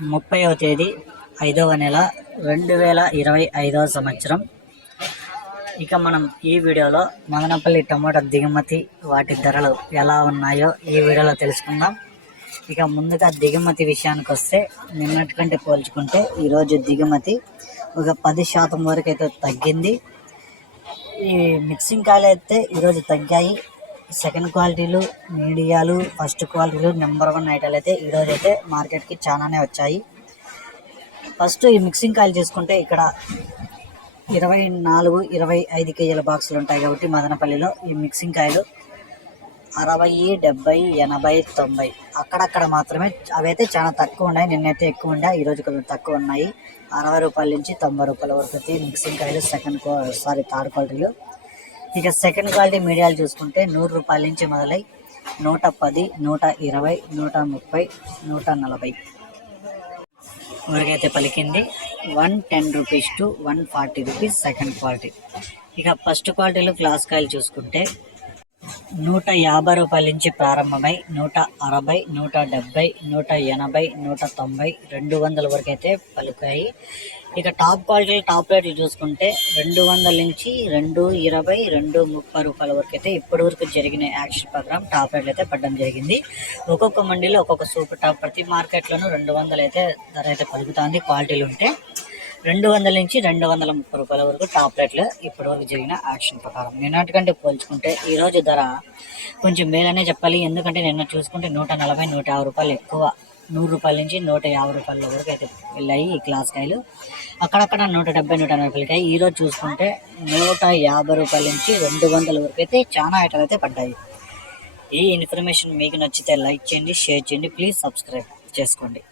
ముప్పైవ తేదీ ఐదవ నెల రెండు వేల ఇరవై ఐదవ సంవత్సరం. ఇక మనం ఈ వీడియోలో మదనపల్లి టమోటా దిగుమతి వాటి ధరలు ఎలా ఉన్నాయో ఈ వీడియోలో తెలుసుకుందాం. ఇక ముందుగా దిగుమతి విషయానికి వస్తే నిన్నటి కంటే పోల్చుకుంటే ఈరోజు దిగుమతి ఒక పది శాతం వరకు అయితే తగ్గింది. ఈ మిక్సింగ్ కాయలు అయితే ఈరోజు తగ్గాయి. సెకండ్ క్వాలిటీలు మీడియాలు ఫస్ట్ క్వాలిటీలు నెంబర్ వన్ ఐటాలు అయితే ఈరోజు అయితే మార్కెట్కి చాలానే వచ్చాయి. ఫస్ట్ ఈ మిక్సింగ్ కాయలు చేసుకుంటే ఇక్కడ ఇరవై నాలుగు ఇరవై ఐదు కేజీల బాక్సులు ఉంటాయి కాబట్టి మదనపల్లిలో ఈ మిక్సింగ్ కాయలు అరవై డెబ్బై ఎనభై తొంభై. అక్కడక్కడ మాత్రమే అవైతే చాలా తక్కువ ఉన్నాయి. నిన్నైతే ఎక్కువ ఉండే ఈరోజు కొంచెం తక్కువ ఉన్నాయి. అరవై రూపాయల నుంచి తొంభై రూపాయల వరకు మిక్సింగ్ కాయలు సెకండ్ సారీ థర్డ్ క్వాలిటీలు ఇక సెకండ్ క్వాలిటీ మీడియాలు చూసుకుంటే నూరు రూపాయల నుంచి మొదలై నూట పది నూట ఇరవై నూట ముప్పై నూట నలభై. వరకైతే పలికింది one ten rupees to one forty rupees second quality ఇక ఫస్ట్ క్వాలిటీలో గ్లాస్ కాయలు చూసుకుంటే నూట యాభై రూపాయల నుంచి ప్రారంభమై నూట అరవై నూట డెబ్బై నూట ఎనభై నూట తొంభై రెండు వందల వరకు అయితే పలుకాయి. ఇక టాప్ క్వాలిటీ టాప్ రేట్లు చూసుకుంటే రెండు వందల నుంచి రెండు ఇరవై రెండు ముప్పై రూపాయల వరకు అయితే ఇప్పటి వరకు జరిగిన యాక్షన్ ప్రకారం టాప్ రేట్లు అయితే పడడం జరిగింది. ఒక్కొక్క మండీలో ఒక్కొక్క సూపర్ టాప్ ప్రతి మార్కెట్లోనూ రెండు వందలు అయితే ధర అయితే పలుకుతుంది క్వాలిటీలు ఉంటే. రెండు వందల నుంచి రెండు వందల ముప్పై రూపాయల వరకు టాప్ రేట్లు ఇప్పటి వరకు జరిగిన యాక్షన్ ప్రకారం. నిన్నటికంటే పోల్చుకుంటే ఈ రోజు ధర కొంచెం మేలనే చెప్పాలి. ఎందుకంటే నిన్న చూసుకుంటే నూట నలభై నూట యాభై రూపాయలు ఎక్కువ. నూరు రూపాయల నుంచి నూట యాభై రూపాయల వరకు అయితే వెళ్ళాయి ఈ క్లాస్ కాయలు. అక్కడక్కడ నూట డెబ్బై నూట ఎనభై రూపాయలకి ఈ రోజు చూసుకుంటే నూట యాభై రూపాయల నుంచి రెండు వందల వరకు అయితే చాలా ఐటమ్ అయితే పడ్డాయి. ఈ ఇన్ఫర్మేషన్ మీకు నచ్చితే లైక్ చేయండి షేర్ చేయండి. ప్లీజ్ సబ్స్క్రైబ్ చేసుకోండి.